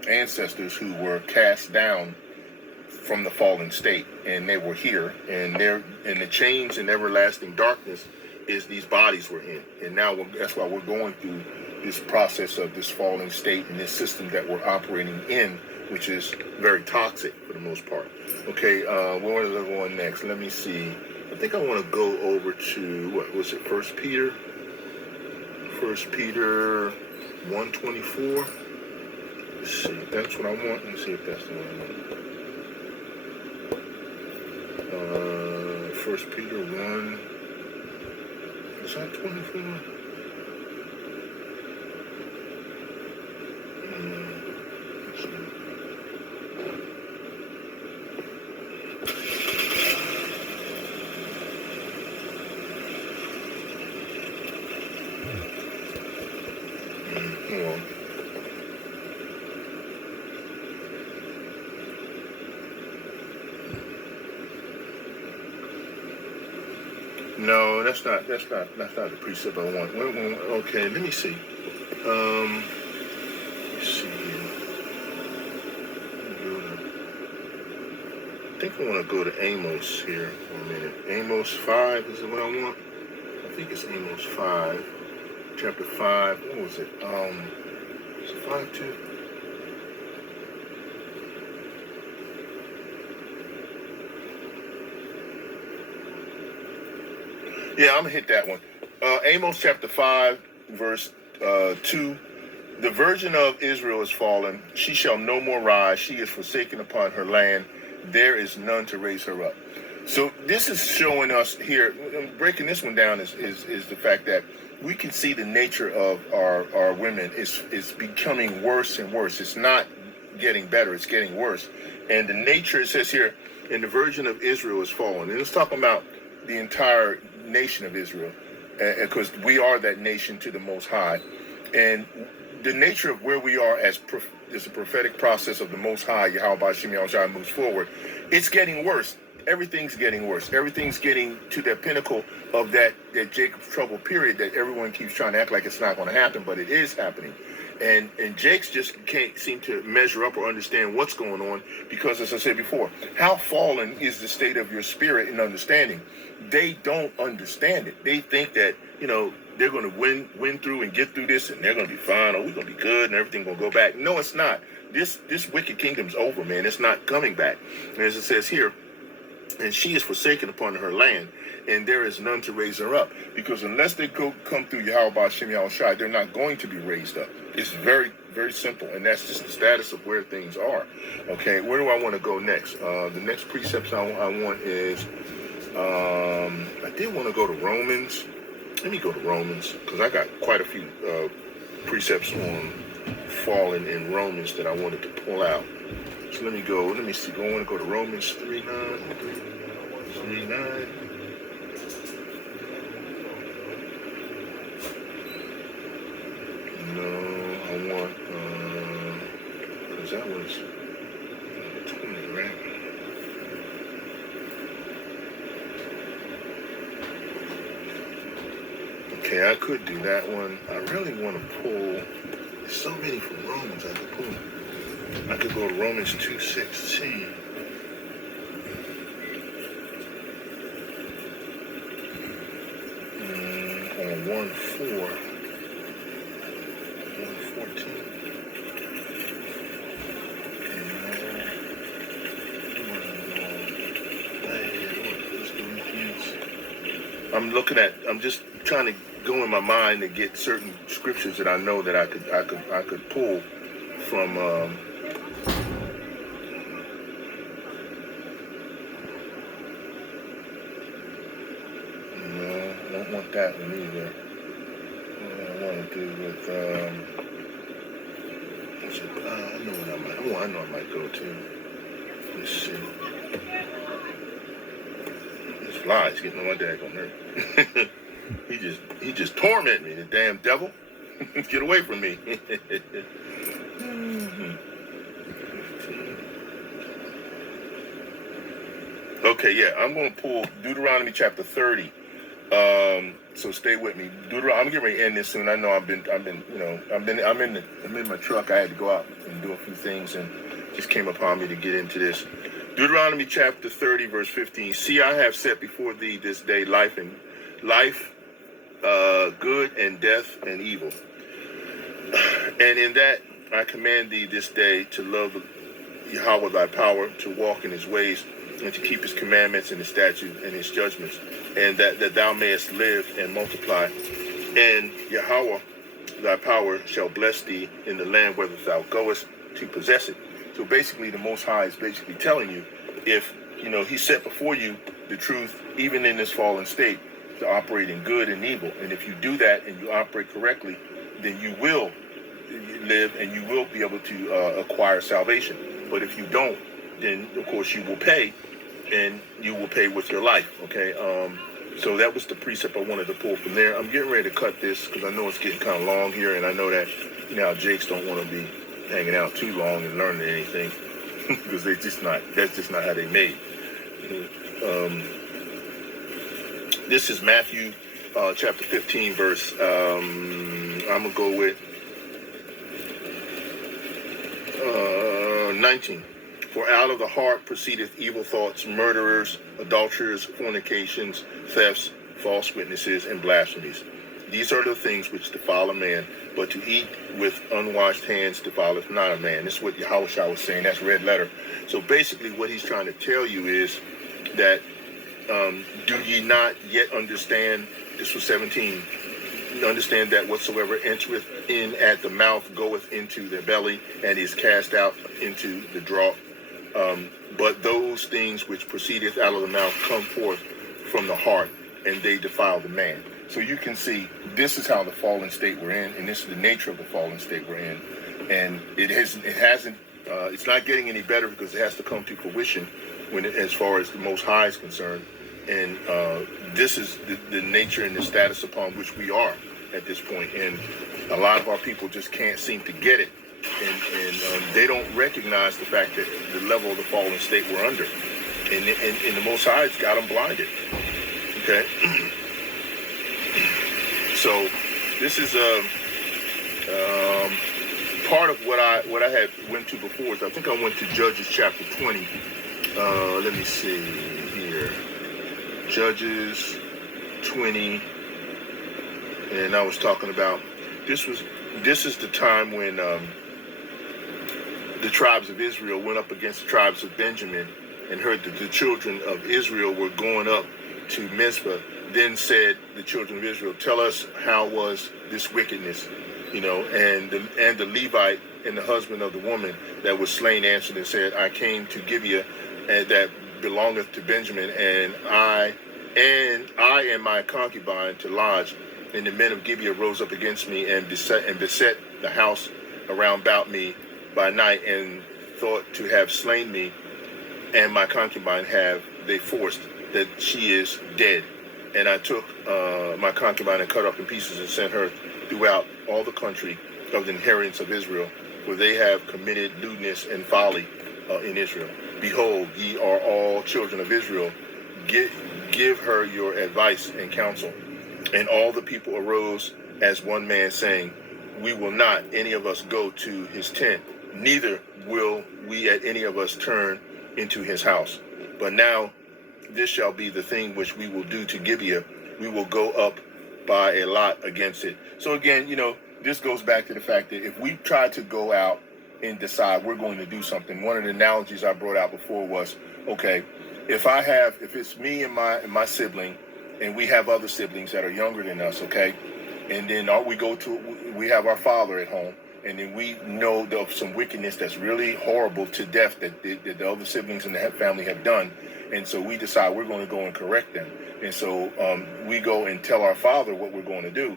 ancestors who were cast down from the fallen state, and they were here, and they're in the chains and everlasting darkness is these bodies we're in. And now that's why we're going through this process of this fallen state and this system that we're operating in, which is very toxic for the most part. Okay, where is I going next? Let me see. I think I want to go over to, what was it, 1 Peter? 1 Peter 1:24. Let's see, that's what I want. Let's see if that's the one I want. 1 Peter 1. Is that 24? Let's see. Hold on. No, that's not the precept I want. Okay, let me see. Let's see here. I think I want to go to Amos here for a minute. Amos 5 is what I want. I think it's Amos 5, chapter 5. What was it? Is it 5:2? Yeah, I'm going to hit that one. Amos chapter 5, verse 2. The virgin of Israel is fallen. She shall no more rise. She is forsaken upon her land. There is none to raise her up. So this is showing us here, breaking this one down is the fact that we can see the nature of our women is becoming worse and worse. It's not getting better, it's getting worse. And the nature, it says here, and the virgin of Israel is fallen. And it's talking about the entire nation of Israel, because we are that nation to the Most High. And the nature of where we are as a prophetic process of the Most High, YAHAWAH BAHASHAM YAHAWASHI, moves forward, it's getting worse. Everything's getting worse. Everything's getting to the pinnacle of that Jacob's trouble period that everyone keeps trying to act like it's not going to happen, but it is happening. And Jake's just can't seem to measure up or understand what's going on because, as I said before, how fallen is the state of your spirit and understanding? They don't understand it. They think that, they're going to win through and get through this and they're going to be fine, or we're going to be good and everything going to go back. No, it's not. This wicked kingdom's over, man. It's not coming back. And as it says here, and she is forsaken upon her land, and there is none to raise her up. Because unless they come through YAHAWAH BAHASHAM YAHAWASHI, they're not going to be raised up. It's very, very simple, and that's just the status of where things are. Okay, where do I want to go next? The next precepts I want is, I did want to go to Romans. Let me go to Romans, because I got quite a few precepts on falling in Romans that I wanted to pull out. So let me see. I want to go to Romans 3:9. No, I want, because that was 20, right? Okay, I could do that one. I really want to pull, there's so many from Romans I could pull. I could go to Romans 2:16. On 1:4. 1:14. I'm just trying to go in my mind and get certain scriptures that I know that I could pull from no, I don't want that one either. What I want to do with I know I might go to. Let's see. This fly's getting on my daggone nerve. He just torment me, the damn devil. Get away from me. Okay, yeah, I'm going to pull Deuteronomy chapter 30. So stay with me. I'm getting ready to end this soon. I know I'm in my truck. I had to go out and do a few things, and just came upon me to get into this. Deuteronomy chapter 30, verse 15. See, I have set before thee this day life, good, and death, and evil. And in that I command thee this day to love Yahweh thy power, to walk in his ways, and to keep his commandments and his statutes and his judgments, and that thou mayest live and multiply. And Yahweh thy power shall bless thee in the land whither thou goest to possess it. So basically, the Most High is basically telling you, if he set before you the truth, even in this fallen state, to operate in good and evil. And if you do that and you operate correctly, then you will live and you will be able to acquire salvation. But if you don't, then of course you will pay, and you will pay with your life. Okay. So that was the precept I wanted to pull from there. I'm getting ready to cut this because I know it's getting kind of long here, and I know that Jakes don't want to be hanging out too long and learning anything because that's just not how they made. This is Matthew chapter 15, verse, I'm going to go with 19. For out of the heart proceedeth evil thoughts, murderers, adulterers, fornications, thefts, false witnesses, and blasphemies. These are the things which defile a man, but to eat with unwashed hands defileth not a man. This is what Yahawashi was saying. That's red letter. So basically what he's trying to tell you is that do ye not yet understand, this was 17, understand that whatsoever entereth in at the mouth goeth into the belly and is cast out into the draught. But those things which proceedeth out of the mouth come forth from the heart, and they defile the man. So you can see this is how the fallen state we're in, and this is the nature of the fallen state we're in. And it's not getting any better because it has to come to fruition as far as the Most High is concerned. And this is the nature and the status upon which we are at this point. And a lot of our people just can't seem to get it. And they don't recognize the fact that the level of the fallen state we're under. And the Most High has got them blinded. Okay? So this is part of what I had went to before. So I think I went to Judges chapter 20. Let me see here. Judges 20, and I was talking about this is the time when the tribes of Israel went up against the tribes of Benjamin and heard that the children of Israel were going up to Mizpah. Then said the children of Israel, "Tell us how was this wickedness?" And the Levite and the husband of the woman that was slain answered and said, "I came to Gibeah, and that belongeth to Benjamin, and I and my concubine to lodge. And the men of Gibeah rose up against me and beset the house around about me by night, and thought to have slain me, and my concubine have they forced, that she is dead. And I took my concubine and cut off in pieces and sent her throughout all the country of the inheritance of Israel, for they have committed lewdness and folly in Israel. Behold, ye are all children of Israel. Give her your advice and counsel." And all the people arose as one man, saying, "We will not any of us go to his tent, neither will we at any of us turn into his house. But now this shall be the thing which we will do to Gibeah. We will go up by a lot against it." So again, this goes back to the fact that if we try to go out and decide we're going to do something, one of the analogies I brought out before was, okay, if it's me and my sibling, and we have other siblings that are younger than us, okay, and then we have our father at home, and then we know of some wickedness that's really horrible to death that the other siblings in the family have done, and so we decide we're going to go and correct them, and so we go and tell our father what we're going to do,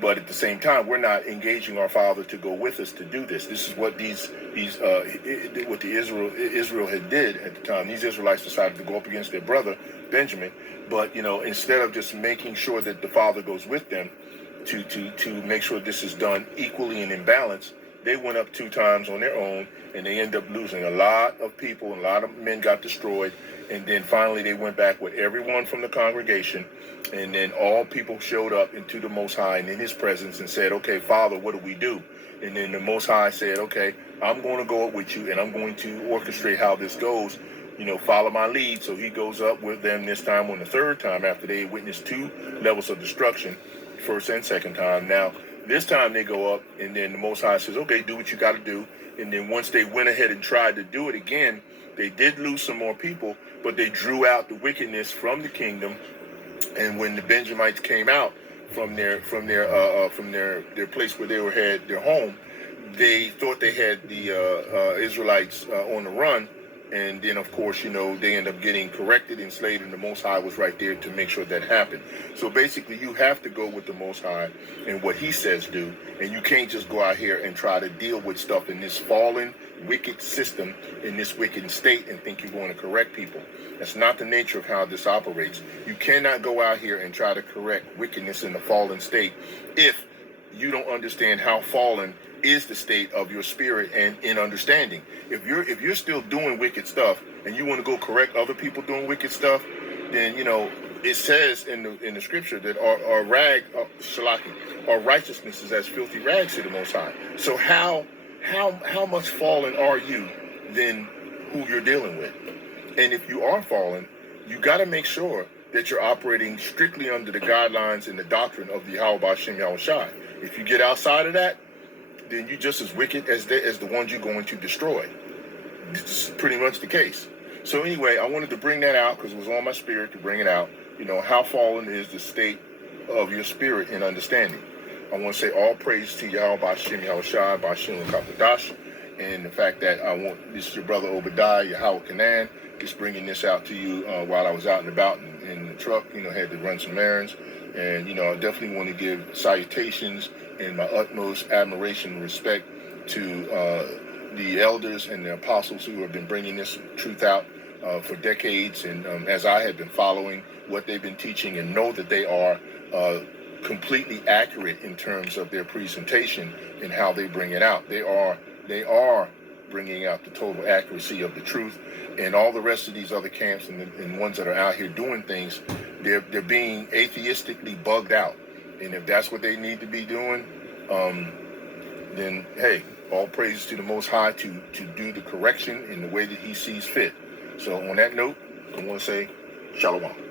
but at the same time we're not engaging our father to go with us to do this. This is what what Israel had did at the time. These Israelites decided to go up against their brother Benjamin, but instead of just making sure that the father goes with them to make sure this is done equally and in balance, they went up 2 times on their own, and they end up losing a lot of people, and a lot of men got destroyed. And then finally they went back with everyone from the congregation, and then all people showed up into the Most High and in his presence and said, "Okay, Father, what do we do?" And then the Most High said, "Okay, I'm going to go up with you, and I'm going to orchestrate how this goes. Follow my lead." So he goes up with them this time on the 3rd time after they witnessed 2 levels of destruction, 1st and 2nd time. Now, this time they go up, and then the Most High says, "Okay, do what you got to do." And then once they went ahead and tried to do it again, they did lose some more people, but they drew out the wickedness from the kingdom. And when the Benjamites came out from their place where they had their home, they thought they had the Israelites on the run. And then, of course, they end up getting corrected and slayed, and the Most High was right there to make sure that happened. So basically, you have to go with the Most High and what he says do, and you can't just go out here and try to deal with stuff in this fallen, wicked system, in this wicked state, and think you're going to correct people. That's not the nature of how this operates. You cannot go out here and try to correct wickedness in the fallen state if you don't understand how fallen is the state of your spirit and in understanding. If you're still doing wicked stuff and you want to go correct other people doing wicked stuff, then it says in the scripture that our righteousness is as filthy rags to the Most High. So how much fallen are you than who you're dealing with? And if you are fallen, you got to make sure that you're operating strictly under the guidelines and the doctrine of the YAHAWAH BAHASHAM YAHAWASHI. If you get outside of that, then you're just as wicked as the ones you're going to destroy. This is pretty much the case. So anyway, I wanted to bring that out because it was on my spirit to bring it out. How fallen is the state of your spirit in understanding. I want to say all praise to YAHWAH BAHASHAM YAHAWASHI, Rawacca Qadash, and the fact that this is your brother Obadiah, YAHWAH Canaan, just bringing this out to you while I was out and about and in the truck, had to run some errands. And, I definitely want to give salutations and my utmost admiration and respect to the elders and the apostles who have been bringing this truth out for decades. And as I have been following what they've been teaching and know that they are completely accurate in terms of their presentation and how they bring it out. They are bringing out the total accuracy of the truth. And all the rest of these other camps and ones that are out here doing things, they're being atheistically bugged out. And if that's what they need to be doing, then hey, all praise to the Most High to do the correction in the way that He sees fit. So on that note, I want to say Shalom.